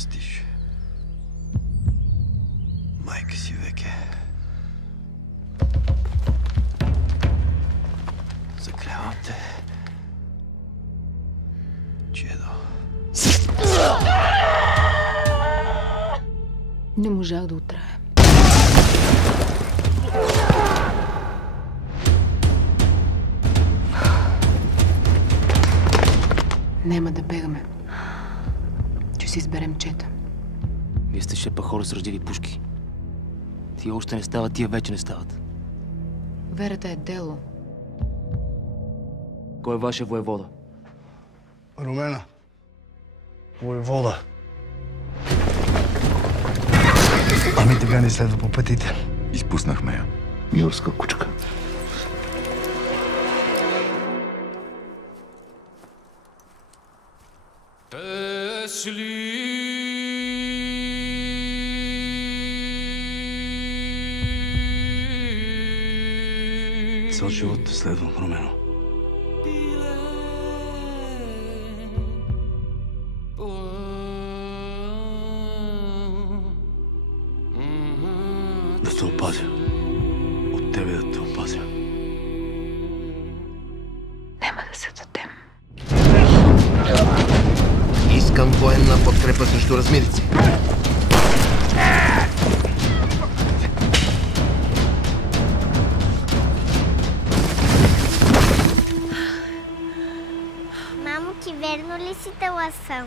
мастиш. Майка си веке. Заклевам те. Чедо. Не можах да отрая. Нема да бегаме. Ще си изберем чета. Вие сте шепа хора с ръждеви пушки. Тия още не стават, тия вече не стават. Верата е дело. Кой е вашия воевода? Румена. Воевода. Ами така ни следва по пътите. Изпуснахме я. Милска кучка. Цял живот следвам Румено. Да те опазя. От тебе да те опазя. Нема да се дадем. Искам военна подкрепа срещу размирици. Мамо, ти верно ли си таласал?